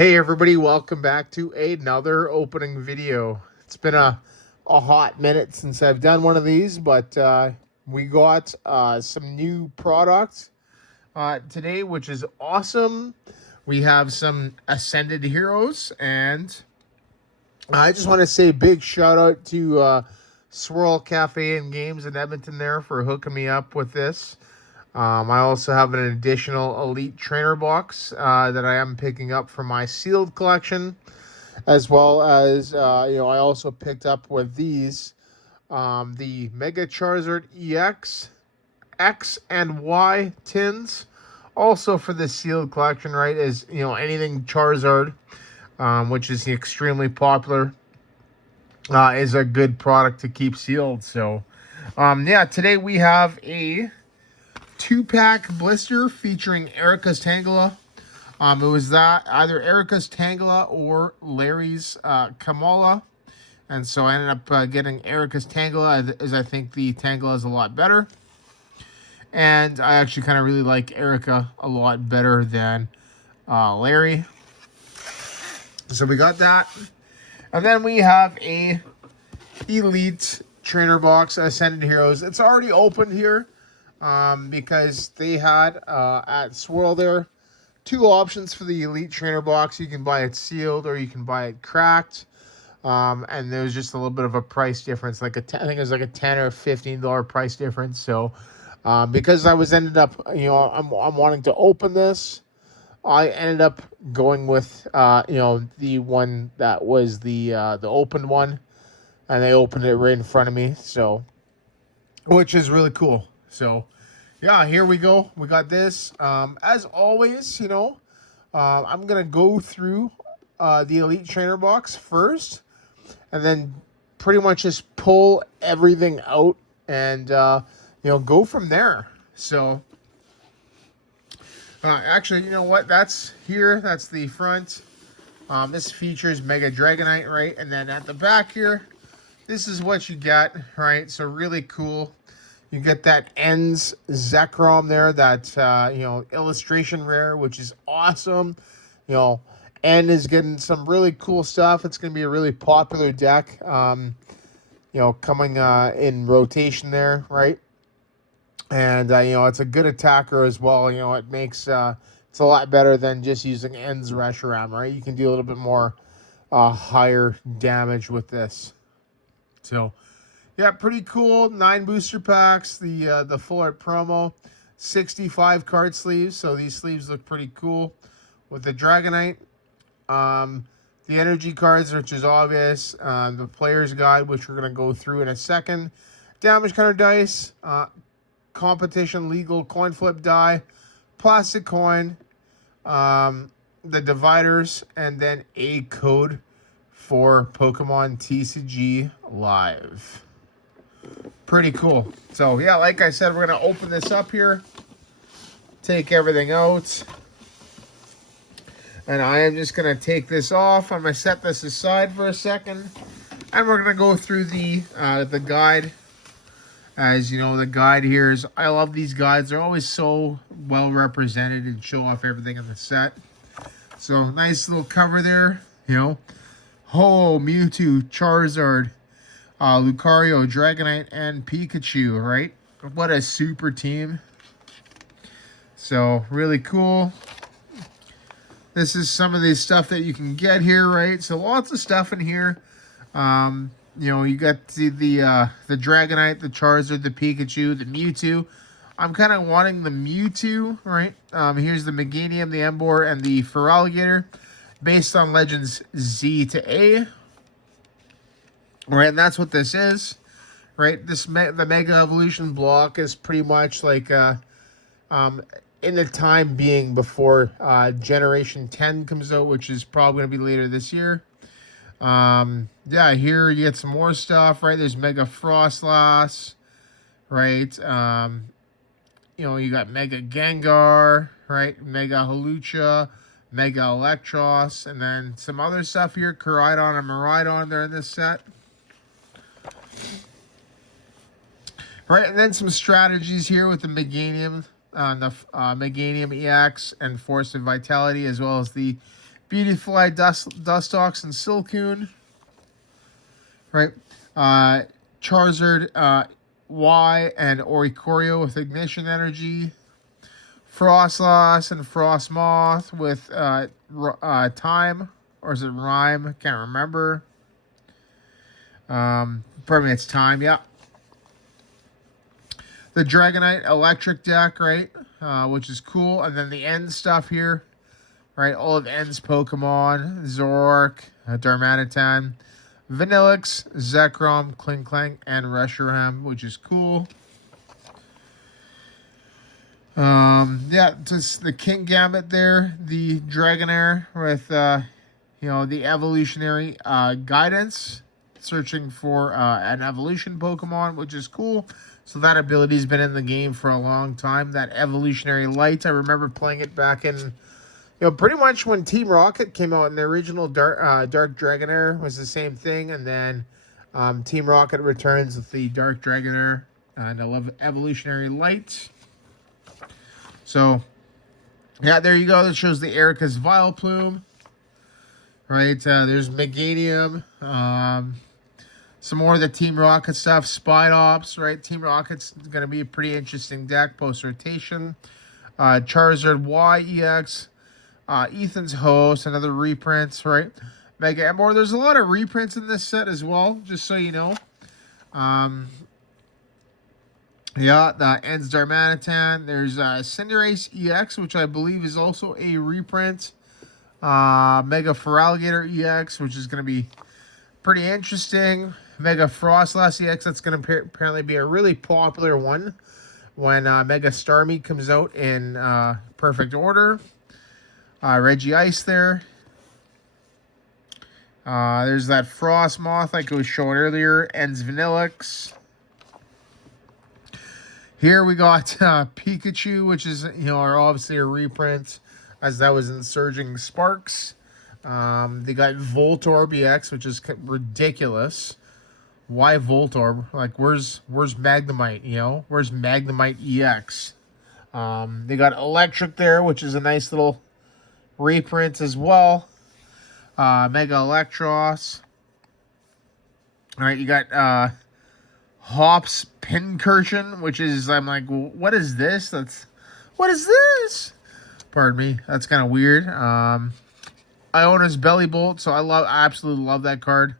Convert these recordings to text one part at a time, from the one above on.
Hey everybody, welcome back to another opening video. It's been a hot minute since I've done one of these, but we got some new products today, which is awesome. We have some Ascended Heroes, and I just want to say big shout out to Swirl Cafe and Games in Edmonton there for hooking me up with this. I also have an additional Elite Trainer box that I am picking up for my sealed collection, as well as I also picked up with these the Mega Charizard EX, X and Y tins, also for the sealed collection. Right, is anything Charizard, which is extremely popular, is a good product to keep sealed. So, yeah, today we have a 2-pack blister featuring Erica's Tangela. It was that either Erica's Tangela or Larry's Kamala. And so I ended up getting Erica's Tangela, as I think the Tangela is a lot better. And I actually kind of really like Erica a lot better than Larry. So we got that. And then we have a Elite Trainer box, Ascended Heroes. It's already opened here. Because they had at Swirl there 2 options for the Elite Trainer box. You can buy it sealed or you can buy it cracked. And there's just a little bit of a price difference, I think it was like a $10 or $15 price difference. So because I was ended up, I'm wanting to open this, I ended up going with the one that was the open one, and they opened it right in front of me. So, which is really cool. So, yeah, here we go. We got this. As always, I'm going to go through the Elite Trainer box first, and then pretty much just pull everything out and, go from there. So, actually, you know what? That's here. That's the front. This features Mega Dragonite, right? And then at the back here, this is what you get, right? So, really cool. You get that Ends Zekrom there, that, illustration rare, which is awesome. N is getting some really cool stuff. It's going to be a really popular deck, coming in rotation there, right? And, it's a good attacker as well. It makes, it's a lot better than just using Ends Reshiram, right? You can do a little bit more higher damage with this. So, yeah, pretty cool. 9 booster packs. The full art promo. 65 card sleeves. So these sleeves look pretty cool. With the Dragonite. The energy cards, which is obvious. The player's guide, which we're going to go through in a second. Damage counter dice. Competition legal coin flip die. Plastic coin. The dividers. And then a code for Pokemon TCG Live. Pretty cool. So, yeah, like I said, we're going to open this up here. Take everything out. And I am just going to take this off. I'm going to set this aside for a second. And we're going to go through the guide. As you know, the guide here is... I love these guides. They're always so well represented and show off everything in the set. So, nice little cover there. Mewtwo, Charizard, Lucario, Dragonite, and Pikachu, right? What a super team. So, really cool. This is some of the stuff that you can get here, right? So, lots of stuff in here. You got the Dragonite, the Charizard, the Pikachu, the Mewtwo. I'm kind of wanting the Mewtwo, right? Here's the Meganium, the Emboar, and the Feraligatr, based on Legends Z to A. Right, and that's what this is, right? The Mega Evolution block is pretty much like in the time being before Generation 10 comes out, which is probably going to be later this year. Yeah, here you get some more stuff, right? There's Mega Frostlass, right? You got Mega Gengar, right? Mega Hawlucha, Mega Electros, and then some other stuff here. Koraidon and Miraidon, they're in this set. Right, and then some strategies here with the Meganium, the Meganium EX and Force of Vitality, as well as the Beautifly Dustox and Silcoon. Right. Charizard Y and Oricorio with Ignition Energy. Frostlass and Frostmoth with Time. Or is it Rhyme? Can't remember. Pardon me, it's Time, yeah. The Dragonite Electric deck, right? Which is cool. And then the end stuff here. Right, all of End's Pokemon. Zoroark, Darmanitan, Vanillix, Zekrom, Klinklang, and Reshiram, which is cool. Yeah, just the King Gambit there, the Dragonair with, the evolutionary guidance, searching for an evolution Pokemon, which is cool. So that ability's been in the game for a long time. That evolutionary light, I remember playing it back in, pretty much when Team Rocket came out, and the original Dark Dragonair was the same thing, and then Team Rocket returns with the Dark Dragonair and evolutionary light. So, yeah, there you go. That shows the Erica's Vileplume. Right, there's Meganium. Some more of the Team Rocket stuff. Spidops, right? Team Rocket's going to be a pretty interesting deck post-rotation. Charizard Y EX. Ethan's Host, another reprint, right? Mega Emor. There's a lot of reprints in this set as well, just so you know. Yeah, the Ends Darmanitan. There's Cinderace EX, which I believe is also a reprint. Mega Feraligatr EX, which is going to be pretty interesting. Mega Frostlass EX, that's going to apparently be a really popular one when Mega Starmie comes out in perfect order. Reggie Ice there. There's that Frostmoth like I was showing earlier. Ends Vanillix. Here we got Pikachu, which is, obviously a reprint, as that was in Surging Sparks. They got Voltorb EX, which is ridiculous. Why Voltorb? Like, where's Magnemite, Where's Magnemite EX? They got Electric there, which is a nice little reprint as well. Mega Electros. All right, you got Hops Pincursion, which is, I'm like, what is this? What is this? Pardon me. That's kind of weird. Iono's Belly Bolt. So I absolutely love that card.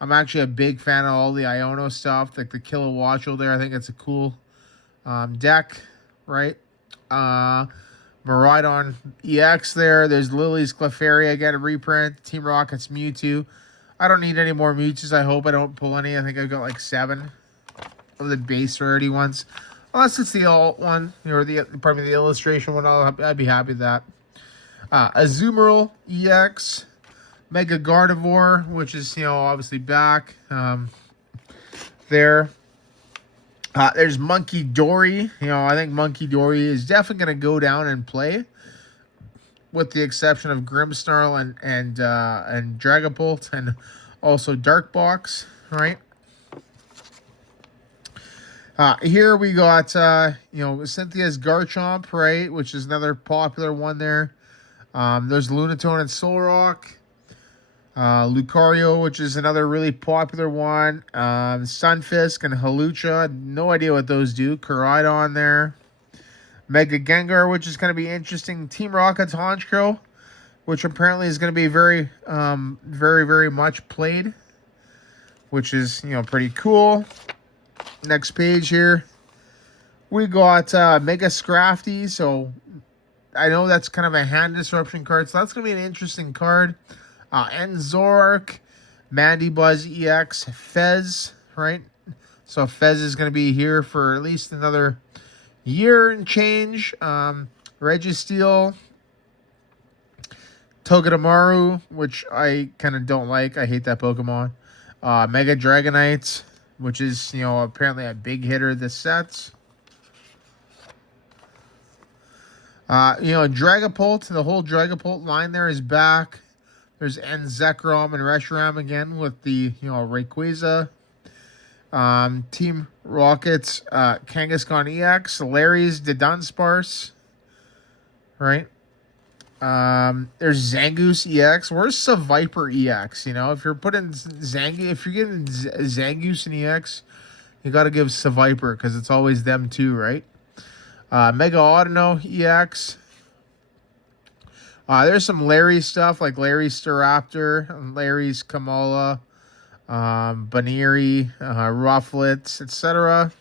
I'm actually a big fan of all the Iono stuff, like the Kilowattrel there. I think it's a cool deck, right? Miraidon EX there. There's Lily's Clefairy. I got a reprint. Team Rocket's Mewtwo. I don't need any more Mewtwo's. I hope I don't pull any. I think I've got like 7 of the base rarity ones. Unless it's the alt one, or probably the illustration one. I'd be happy with that. Azumarill EX. Mega Gardevoir, which is, obviously back there. There's Monkey Dory. I think Monkey Dory is definitely going to go down and play, with the exception of Grimmsnarl and Dragapult, and also Darkbox, right? Here we got, Cynthia's Garchomp, right, which is another popular one there. There's Lunatone and Solrock. Lucario, which is another really popular one. Sunfisk and Hawlucha. No idea what those do. Koraidon there. Mega Gengar, which is going to be interesting. Team Rocket's Honchkrow, which apparently is going to be very, very much played, which is, pretty cool. Next page here. We got Mega Scrafty. So I know that's kind of a hand disruption card. So that's going to be an interesting card. And Zoroark, Mandibuzz EX, Fez, right? So Fez is going to be here for at least another year and change. Registeel, Togedemaru, which I kind of don't like. I hate that Pokemon. Mega Dragonite, which is, apparently a big hitter this set. Dragapult, the whole Dragapult line there is back. There's Zekrom and Reshiram again with the, Rayquaza. Team Rocket's Kangaskhan EX. Larry's the Dunsparce. Right? There's Zangoose EX. Where's Viper EX? You know, if you're putting if you're getting Zangoose and EX, you got to give Viper because it's always them too, right? Mega Autono EX. There's some Larry stuff like Larry's Staraptor, Larry's Kamala, Baneri, Rufflets, etc.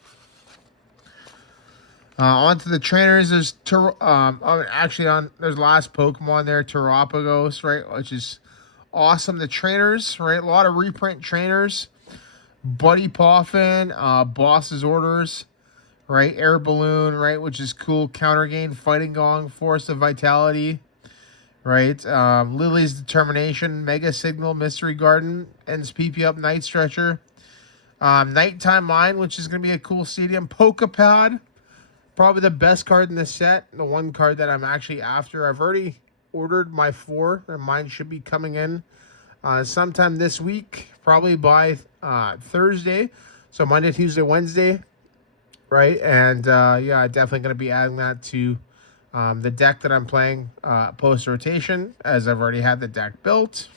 On to the trainers. There's there's last Pokemon there, Terapagos, right, which is awesome. The trainers, right, a lot of reprint trainers. Buddy Poffin, Boss's Orders, right, Air Balloon, right, which is cool. Counter Gain, Fighting Gong, Force of Vitality, right. Lily's Determination, Mega Signal, Mystery Garden, ends PP up, Night Stretcher. Nighttime Mine, which is going to be a cool stadium. Pokepad. Probably the best card in the set. The one card that I'm actually after. I've already ordered my 4. And mine should be coming in sometime this week. Probably by Thursday. So Monday, Tuesday, Wednesday. Right? And yeah, I'm definitely going to be adding that to the deck that I'm playing post-rotation. As I've already had the deck built.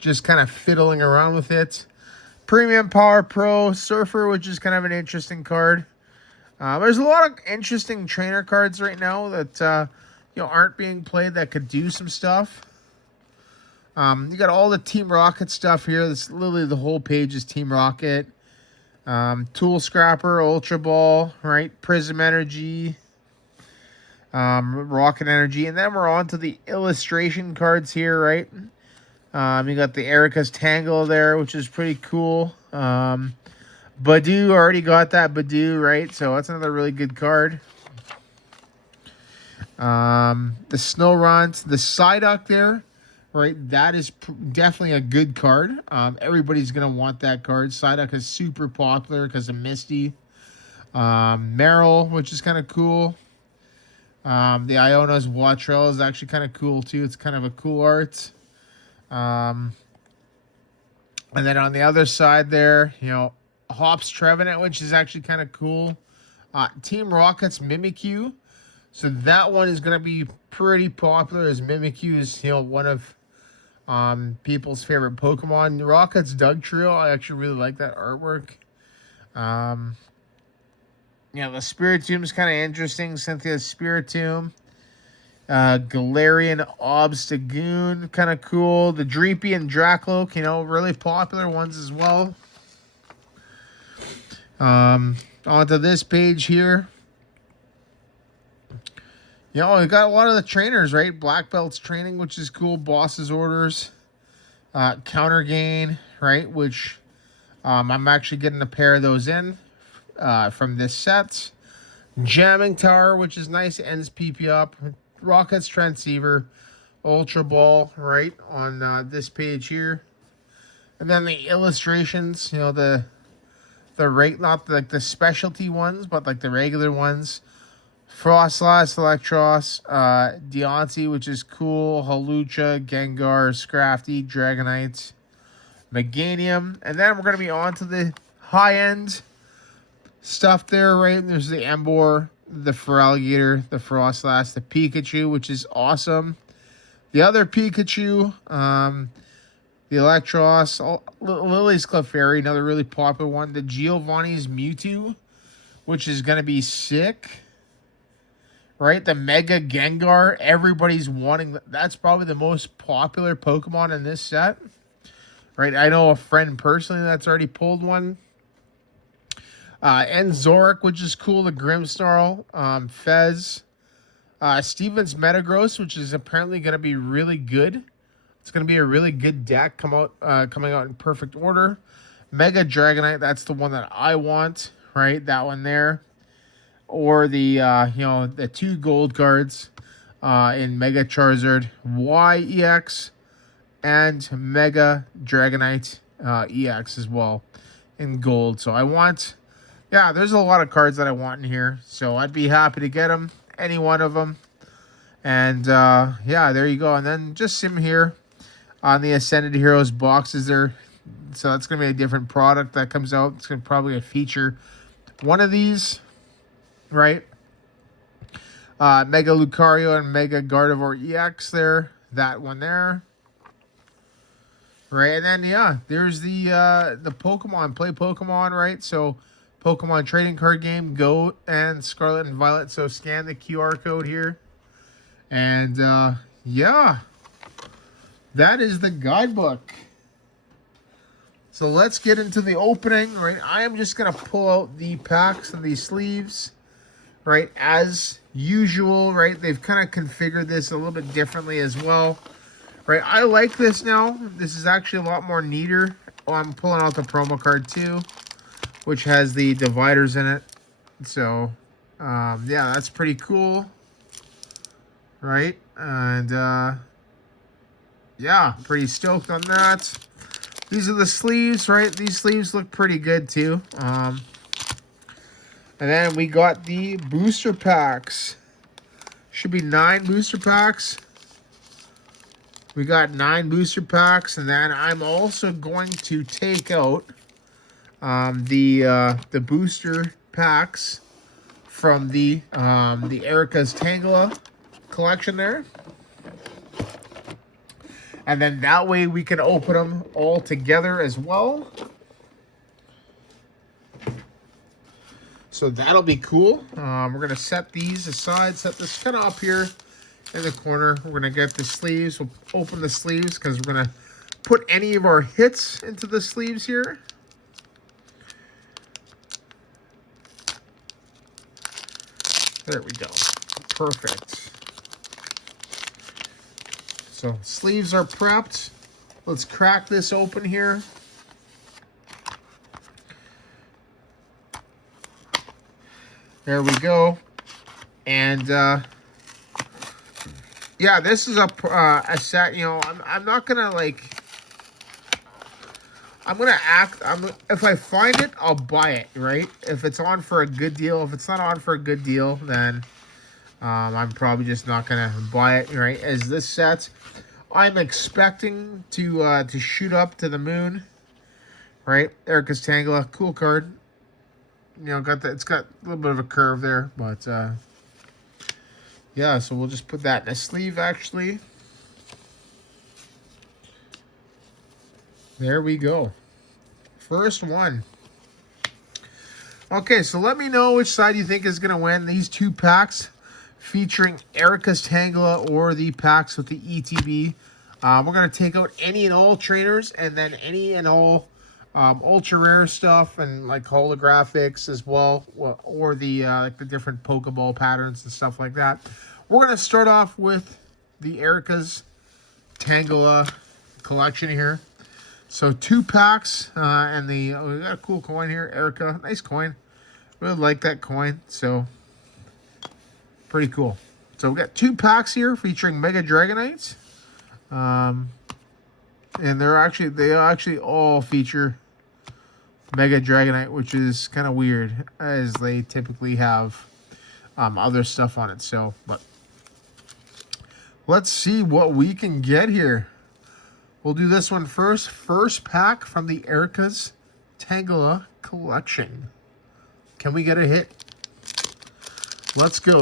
Just kind of fiddling around with it. Premium Power Pro Surfer, which is kind of an interesting card. There's a lot of interesting trainer cards right now that aren't being played that could do some stuff. You got all the Team Rocket stuff here. This literally the whole page is Team Rocket. Tool Scrapper, Ultra Ball, right? Prism Energy, Rocket Energy, and then we're on to the illustration cards here, right? You got the Erica's Tangle there, which is pretty cool. Badoo, already got that Badoo, right? So that's another really good card. The Snow Runs, the Psyduck there, right? That is definitely a good card. Everybody's going to want that card. Psyduck is super popular because of Misty. Meryl, which is kind of cool. The Iona's Watrel is actually kind of cool too. It's kind of a cool art. And then on the other side there, Hops Trevenant, which is actually kind of cool. Team Rocket's Mimikyu. So that one is going to be pretty popular as Mimikyu is, one of people's favorite Pokemon. Rocket's Dugtrio, I actually really like that artwork. The Spiritomb is kind of interesting. Cynthia's Spiritomb. Galarian Obstagoon, kind of cool. The Dreepy and Dracloak, really popular ones as well. Onto this page here. We got a lot of the trainers, right? Black Belt's training, which is cool. Boss's Orders. Counter Gain, right? Which I'm actually getting a pair of those in from this set. Jamming Tower, which is nice. Ends PP up. Rocket's Transceiver. Ultra Ball, right? On this page here. And then the illustrations, the rate, not like the specialty ones, but like the regular ones. Frostlass, Electros, Deontay, which is cool. Hawlucha, Gengar, Scrafty, Dragonite, Meganium. And then we're going to be on to the high-end stuff there, right? There's the Emboar, the Feraligatr, the Frostlass, the Pikachu, which is awesome. The other Pikachu, the Electros, Lily's Clefairy, another really popular one. The Giovanni's Mewtwo, which is going to be sick. Right? The Mega Gengar, everybody's wanting. That's probably the most popular Pokemon in this set. Right? I know a friend personally that's already pulled one. And Zoric, which is cool. The Grimmsnarl, Fez. Steven's Metagross, which is apparently going to be really good. It's going to be a really good deck coming out in perfect order. Mega Dragonite, that's the one that I want, right? That one there. Or the, the 2 gold cards in Mega Charizard YEX and Mega Dragonite EX as well in gold. So I want, there's a lot of cards that I want in here. So I'd be happy to get them, any one of them. And, there you go. And then just sim here. On the Ascended Heroes boxes there. So that's going to be a different product that comes out. It's going to probably feature one of these, right? Mega Lucario and Mega Gardevoir EX there. That one there. Right, and then yeah, there's the Pokemon, play Pokemon, right? So Pokemon trading card game, Go and Scarlet and Violet. So scan the QR code here. And yeah, that is the guidebook. So let's get into the opening, right? I am just gonna pull out the packs and these sleeves, right? As usual, right? They've kind of configured this a little bit differently as well, right? I like this now. This is actually a lot more neater. Oh, I'm pulling out the promo card too, which has the dividers in it. So yeah, that's pretty cool, right? And yeah, pretty stoked on that. These are the sleeves, right? These sleeves look pretty good too. And then we got the booster packs. Should be 9 booster packs. We got 9 booster packs, and then I'm also going to take out the booster packs from the Erica's Tangela collection there. And then that way we can open them all together as well. So that'll be cool. We're going to set these aside, set this kind of up here in the corner. We're going to get the sleeves. We'll open the sleeves because we're going to put any of our hits into the sleeves here. There we go. Perfect. So sleeves are prepped. Let's crack this open here. There we go. And yeah, this is a set. You know, I'm not gonna like. I'm gonna act. If I find it, I'll buy it. Right? If it's on for a good deal. If it's not on for a good deal, then I'm probably just not gonna buy it. Right? As this set, I'm expecting to shoot up to the moon. Right? Erica's Tangela, cool card. You know, it's got a little bit of a curve there, but yeah, so we'll just put that in a sleeve actually. There we go. First one. Okay, so let me know which side you think is going to win. These 2 packs featuring Erica's Tangela or the packs with the ETB. We're going to take out any and all trainers and then any and all ultra rare stuff and like holographics as well, or the like the different Pokeball patterns and stuff like that. We're going to start off with the Erica's Tangela collection here. So 2 packs, and we got a cool coin here, Erica. Nice coin. Really like that coin. So pretty cool. So we got 2 packs here featuring Mega Dragonites. And they actually all feature Mega Dragonite, which is kind of weird, as they typically have other stuff on it. So, but let's see what we can get here. We'll do this one first. First pack from the Erica's Tangela collection. Can we get a hit? Let's go.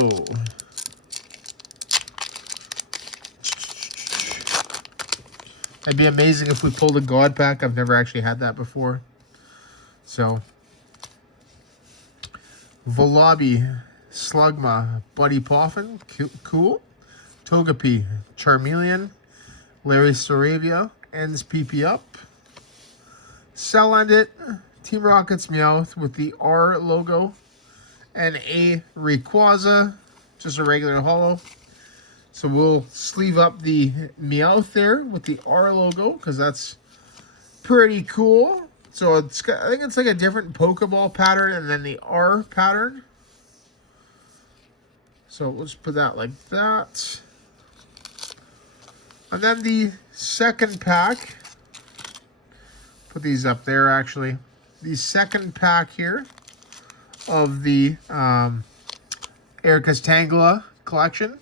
It'd be amazing if we pulled a God pack. I've never actually had that before. So, Volabby, Slugma, Buddy Poffin, cool. Togepi, Charmeleon, Larry Saravia, ends PP up. Cellendit, Team Rocket's Meowth with the R logo, and a Rayquaza, just a regular holo. So we'll sleeve up the Meowth there with the R logo because that's pretty cool. So I think it's like a different Pokeball pattern and then the R pattern. So we'll just put that like that. And then the second pack, put these up there actually. The second pack here of the Erica's Tangela collection.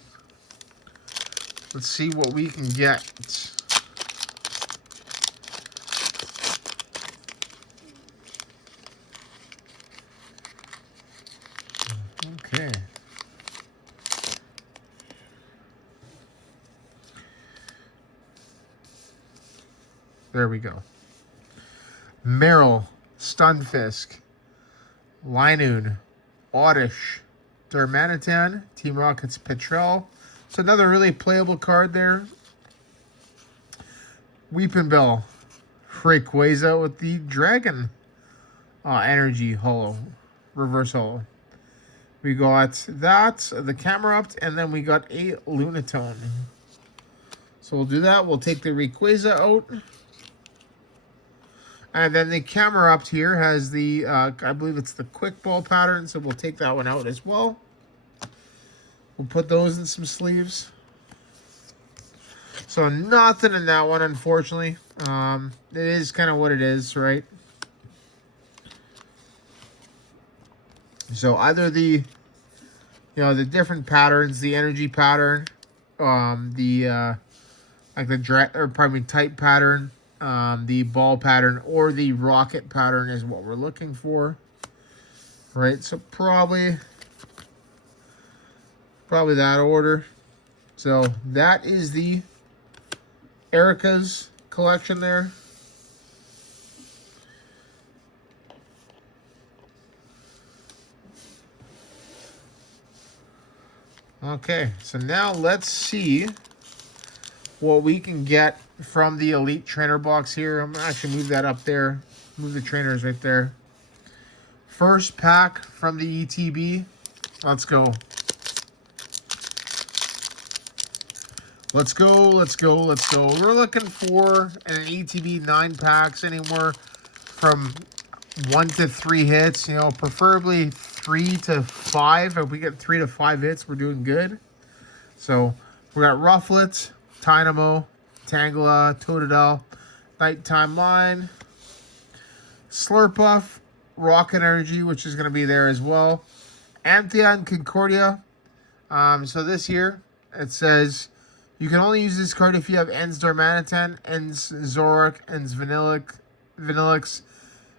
Let's see what we can get. Okay. There we go. Meryl, Stunfisk, Linoon, Oddish, Darmanitan, Team Rocket's Petrel. So another really playable card there. Weepinbell, Rayquaza with the Dragon Energy Holo, Reverse Holo. We got that, the Camerupt, and then we got a Lunatone. So we'll do that. We'll take the Rayquaza out. And then the Camerupt here has the, I believe it's the Quick Ball pattern, so we'll take that one out as well. We'll put those in some sleeves. So nothing in that one, unfortunately. It is kind of what it is, right? So either the, the different patterns, the energy pattern, the like the type pattern, the ball pattern, or the rocket pattern is what we're looking for, right? So probably that order. So that is the Erica's collection there. Okay, so now let's see what we can get from the Elite Trainer box here. I'm going to actually move that up there. Move the trainers right there. First pack from the ETB. Let's go. Let's go, let's go, let's go. We're looking for an ETB 9 packs, anywhere from 1 to 3 hits. Preferably 3 to 5. If we get 3 to 5 hits, we're doing good. So we got Rufflet, Tynamo, Tangela, Totodile, Nighttime Line, Slurpuff, Rocket Energy, which is going to be there as well. Anthea and Concordia. So this year, it says you can only use this card if you have Ends Darmanitan, Ends Zoroark, Ends Vanillix,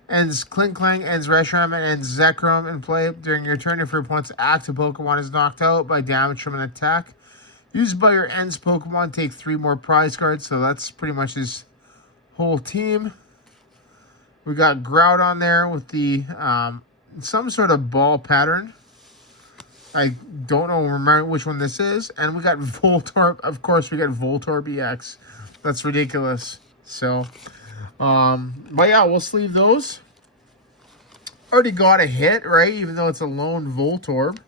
Ends Klinklang, Ends Reshiram, and Ends Zekrom in play. During your turn, if your opponent's active Pokemon is knocked out by damage from an attack used by your Ends Pokemon, take 3 more prize cards. So that's pretty much his whole team. We got Groudon there with the some sort of ball pattern. I don't remember which one this is. And we got Voltorb. Of course, we got Voltorb EX. That's ridiculous. So, but yeah, we'll sleeve those. Already got a hit, right? Even though it's a lone Voltorb.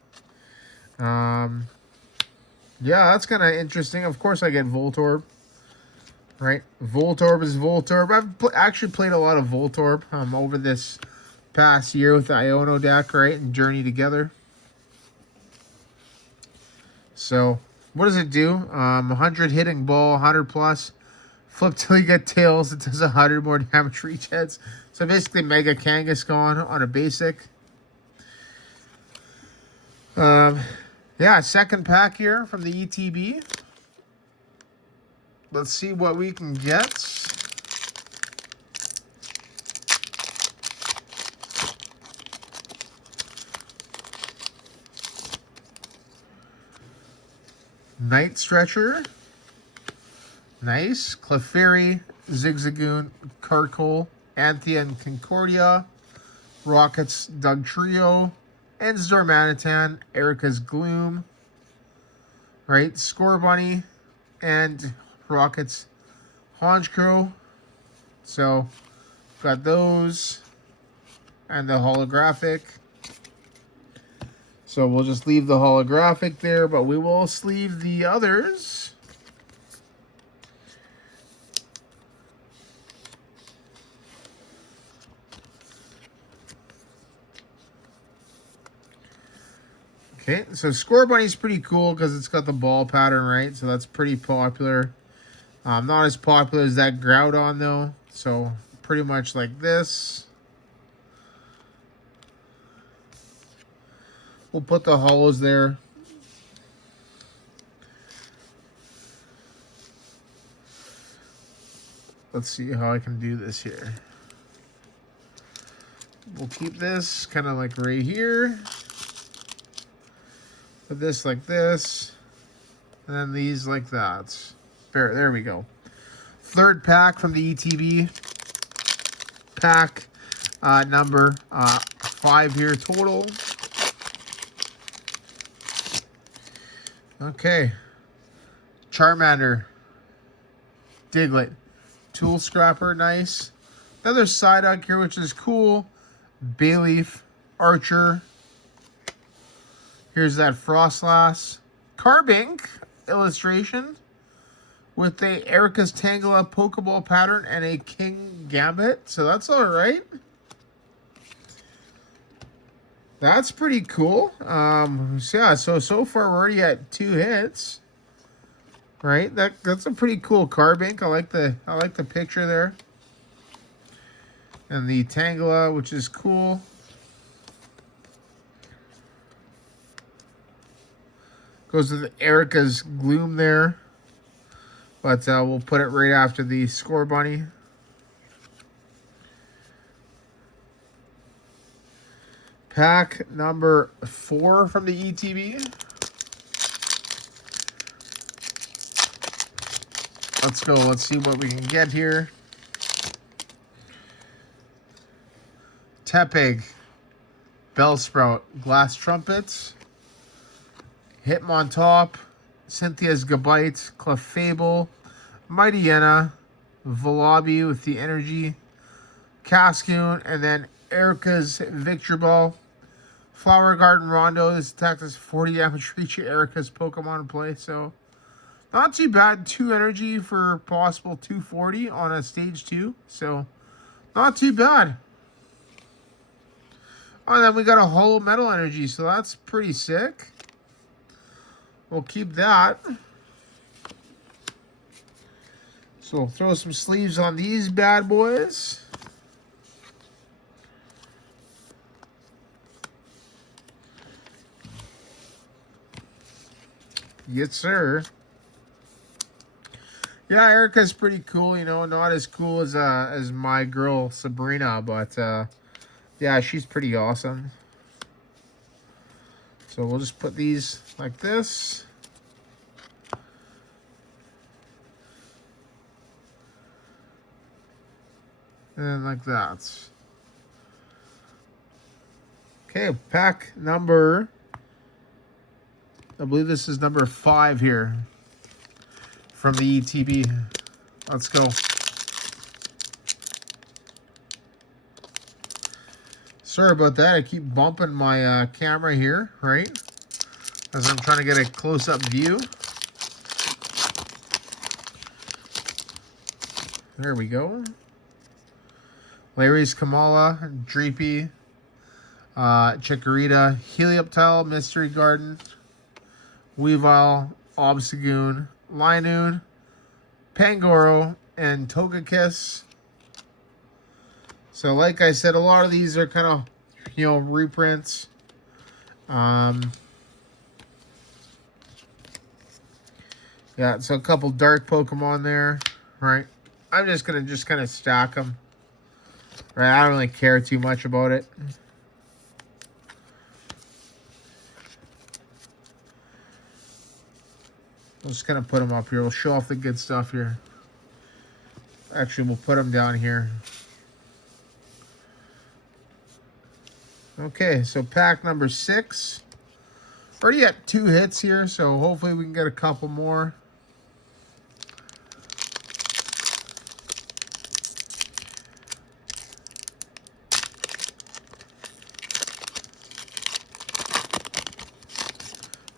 Yeah, that's kind of interesting. Of course, I get Voltorb. Right? Voltorb is Voltorb. I've actually played a lot of Voltorb over this past year with the Iono deck, right? And Journey Together. So, what does it do? 100 hitting ball, 100 plus. Flip till you get tails. It does 100 more damage for each heads. So, basically, Mega Kangaskhan on a basic. Yeah, second pack here from the ETB. Let's see what we can get. Night Stretcher. Nice. Clefairy, Zigzagoon, Karkle, Anthea and Concordia. Rocket's Dugtrio. Ends Darmanitan, Erica's Gloom. Right? Scorbunny and Rocket's Honchkrow. So, got those. And the holographic. So, we'll just leave the holographic there, but we will sleeve the others. Okay, so Scorbunny's pretty cool because it's got the ball pattern, right? So that's pretty popular. Not as popular as that Groudon, though. So pretty much like this. We'll put the hollows there. Let's see how I can do this here. We'll keep this kind of like right here. Put this like this. And then these like that. There we go. Third pack from the ETB. Pack number 5 here total. Okay. Charmander. Diglett. Tool Scrapper, nice. Another Psyduck here, which is cool. Bayleaf. Archer. Here's that Frostlass. Carbink illustration with a Erica's Tangela Pokeball pattern and a King Gambit. So that's all right. That's pretty cool. Yeah, so far we're already at 2 hits. Right? That's a pretty cool Carbink. I like the picture there. And the Tangela, which is cool. Goes with Erica's Gloom there. But we'll put it right after the Score Bunny. Pack number 4 from the ETB. Let's go. Let's see what we can get here. Tepig. Bellsprout. Glass Trumpets. Hitmontop. Cynthia's Gabite. Clefable. Mightyena. Volabby with the energy. Cascoon. And then Erica's Victory Ball. Flower Garden Rondo. This attack does 40 damage for each of Erica's Pokemon in play. So, not too bad. 2 energy for possible 240 on a stage 2. So, not too bad. Oh, and then we got a Hollow Metal energy. So, that's pretty sick. We'll keep that. So, we'll throw some sleeves on these bad boys. Yes, sir. Yeah, Erica's pretty cool, you know, not as cool as my girl Sabrina, but yeah, she's pretty awesome. So we'll just put these like this. And then like that. Okay, pack number, I believe this is number 5 here from the ETB. Let's go. Sorry about that. I keep bumping my camera here, right? As I'm trying to get a close-up view. There we go. Larry's Kamala, Dreepy, Chikorita, Helioptile, Mystery Garden, Weavile, Obstagoon, Linoon, Pangoro, and Togekiss. So like I said, a lot of these are kind of, you know, reprints. Yeah, so a couple dark Pokemon there, right? I'm just going to kind of stack them. Right, I don't really care too much about it. I'm just going to put them up here. We'll show off the good stuff here. Actually, we'll put them down here. Okay, so pack number 6. Already got 2 hits here, so hopefully we can get a couple more.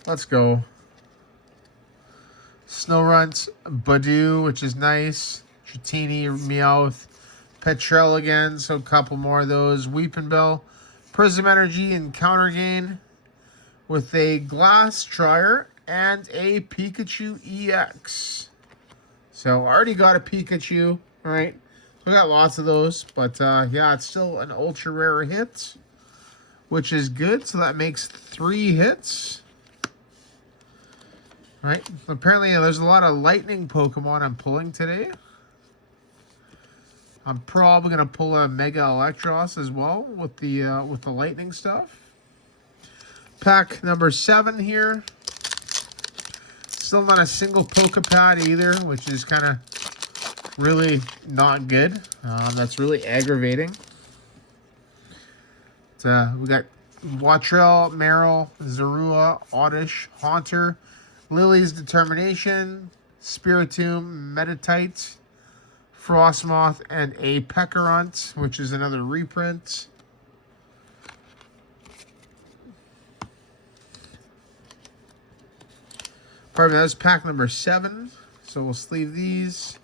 Let's go. Snorunt, Badoo, which is nice. Dratini, Meowth, Petrel again, so a couple more of those. Weepinbell, Prism Energy, and Counter Gain with a Glass Trier and a Pikachu EX. So already got a Pikachu, all right? We got lots of those, but yeah, it's still an ultra rare hit, which is good. So that makes 3 hits. Right, apparently there's a lot of lightning Pokemon I'm pulling today. I'm probably gonna pull a Mega Electros as well with the lightning stuff. Pack number 7 here. Still not a single Pokepad either, which is kind of really not good. That's really aggravating. We got Watrel, Meryl, Zorua, Oddish, Haunter, Lily's Determination, Spiritomb, Metatite, Frostmoth, and a Peccarunt, which is another reprint. Pardon me, that was pack number 7. So we'll sleeve these.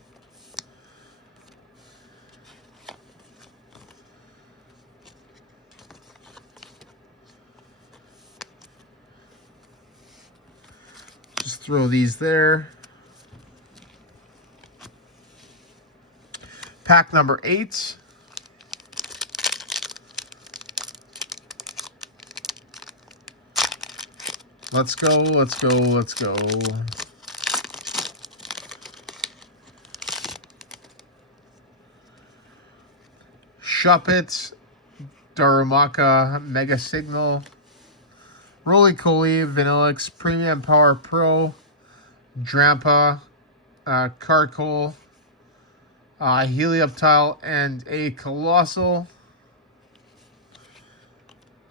Just throw these there. Pack number 8. Let's go, let's go, let's go. Shuppet, Darumaka, Mega Signal, Roly-Coly, Vanillix, Premium Power Pro, Drampa, Carcoal, Helioptile, and a Colossal.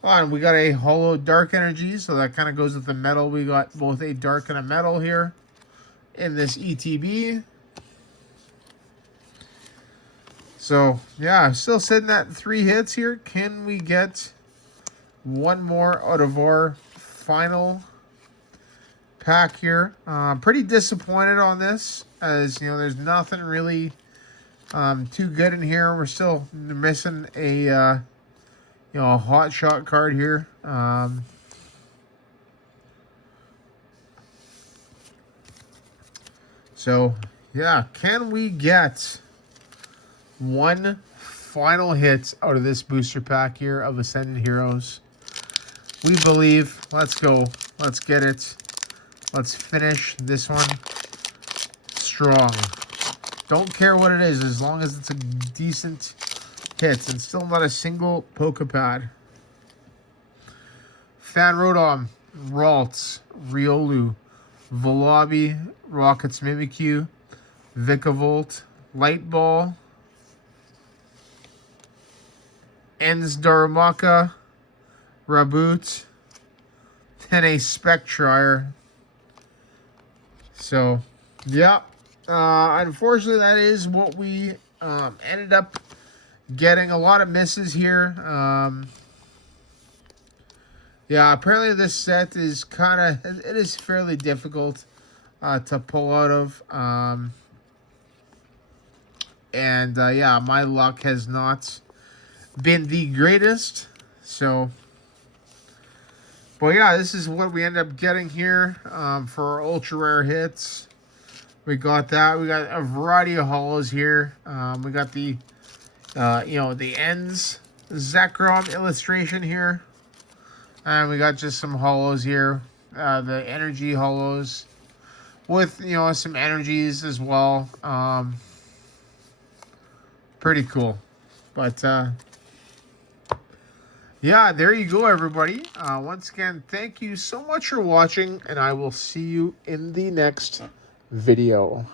And we got a Holo Dark Energy, so that kind of goes with the metal. We got both a dark and a metal here in this ETB. So, yeah, still sitting at 3 hits here. Can we get one more out of our final pack here? Pretty disappointed on this, as, you know, there's nothing really too good in here. We're still missing a... you know, a hot shot card here. So, yeah, can we get one final hit out of this booster pack here of Ascended Heroes? We believe. Let's go. Let's get it. Let's finish this one strong. Don't care what it is, as long as it's a decent hits, and still not a single Pokepad. Fanrodon, Ralts, Riolu, Volabby, Rockets Mimikyu, Vikavolt, Light Ball, Ends Darumaka, Raboot, and a Spectrier. So, yeah. Unfortunately, that is what we ended up getting. A lot of misses here. Yeah, apparently this set is it is fairly difficult to pull out of. Yeah, my luck has not been the greatest. So, but yeah, this is what we end up getting here for our ultra rare hits. We got that. We got a variety of holos here. We got the you know, the Ends Zekrom illustration here. And we got just some holos here. The energy holos with, you know, some energies as well. Pretty cool. But, yeah, there you go, everybody. Once again, thank you so much for watching, and I will see you in the next video.